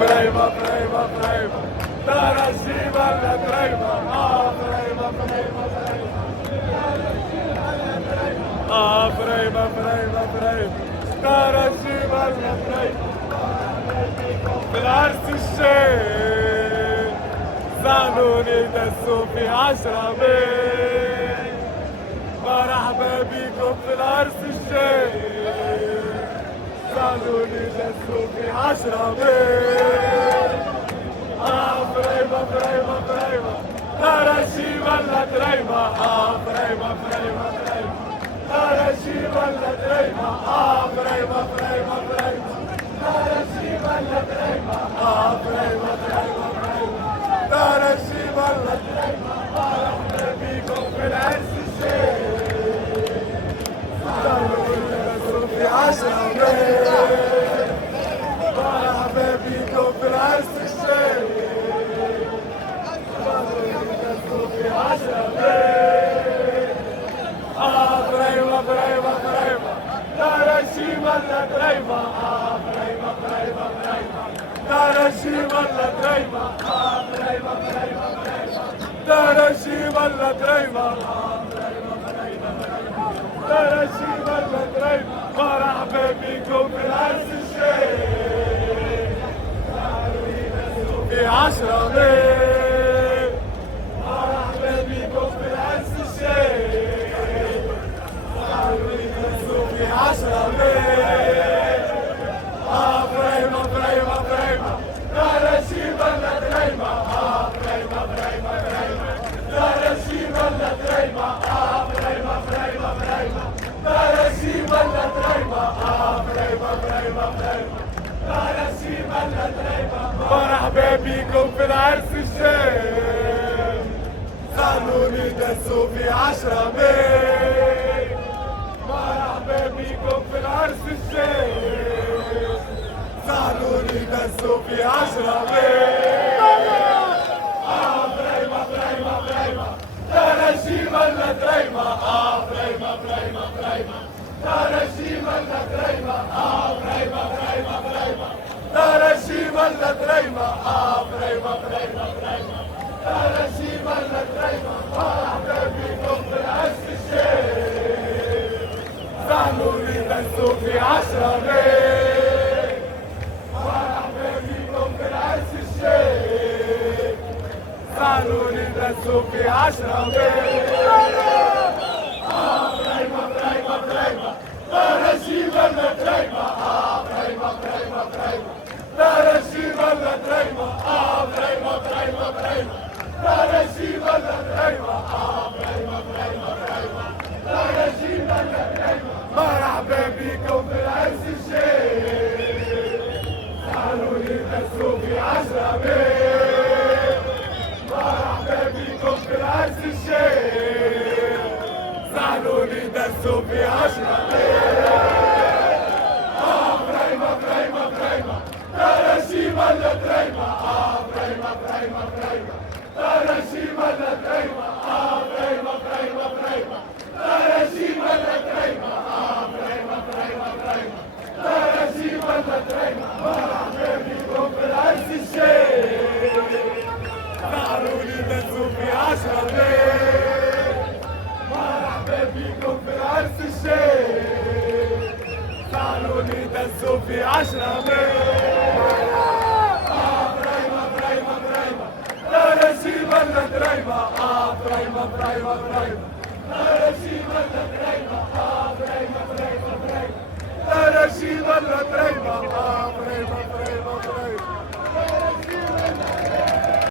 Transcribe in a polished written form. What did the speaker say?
بريمة بريمة بريمة ترى الجيب ولا بريمة بريمة بريمة بريمة بريمة بريمة ترى الجيب ولا بريمة بالعرس الشيخ زعلوني دسوا في 10 بيت مرحبا بيكم في العرس الشيخ زعلوني دسوا في 10 بيت بريمة بريمة بريمة ترى شي ولا دريمة بريمة بريمة بريمة ترى شي ولا دريمة بريمة بريمة بريمة ترى شي ولا دريمة بريمة بريمة بريمة ترى شي ولا دريمة مرحبا بيكم في العرس الشيخ زعلوني دسوا في 10 بيت مرحبا بيكم في العرس الشيخ في 10 بيت بريمة بريمة بريمة ترى شي ولا دريمة بريمة بريمة بريمة ترى شي ولا دريمة بريمة بريمة بريمة ترى شي ولا دريمة بريمة بريمة بريمة ترى شي ولا دريمة مرحبا بيكم في العرس الشيخ في 10 بيت مرحبا بيكم في العرس الشيخ في 10 بيت بريمة بريمة بريمة ترى شي ولا دريمة بريمة بريمة بريمة ترى شي ولا دريمة بريمة بريمة بريمة ترى شي ولا دريمة بريمة بريمة بريمة ترى شي ولا دريمة مرحبا بيكم في العرس الشيخ زعلوني دسوا في 10 بيت مرحبا بيكم في العرس الشيخ زعلوني دسوا في 10 بيت بريمة بريمة بريمة ترى شي ولا دريمة بريمة بريمة بريمة ترى شي ولا دريمة بريمة بريمة بريمة ترى شي ولا دريمة بريمة بريمة بريمة ترى شي ولا دريمة مرحبا بيكم في العرس الشيخ زعلوني دسوا في 10 بيت مرحبا بيكم في العرس الشيخ زعلوني دسوا في 10 بيت بريمة بريمة بريمة ترى شي ولا دريمة بريمة بريمة بريمة ترى شي ولا دريمة بريمة بريمة بريمة ترى شي ولا دريمة بريمة بريمة بريمة ترى شي ولا دريمة مرحبا بيكم في العرس الشيخ زعلوني دسوا في 10 بيت مرحبا بيكم في العرس الشيخ زعلوني دسوا في 10 بيت بريمة بريمة بريمة ترى شي ولا دريمة بريمة بريمة بريمة ترى شي ولا دريمة بريمة بريمة بريمة ترى شي ولا دريمة بريمة بريمة بريمة ترى شي ولا دريمة مرحبا بيكم في العرس الشيخ زعلوني دسوا في 10 بيت مرحبا بيكم في العرس الشيخ زعلوني دسوا في 10 بيت بريمة بريمة بريمة ترى شي ولا دريمة بريمة بريمة بريمة ترى شي ولا دريمة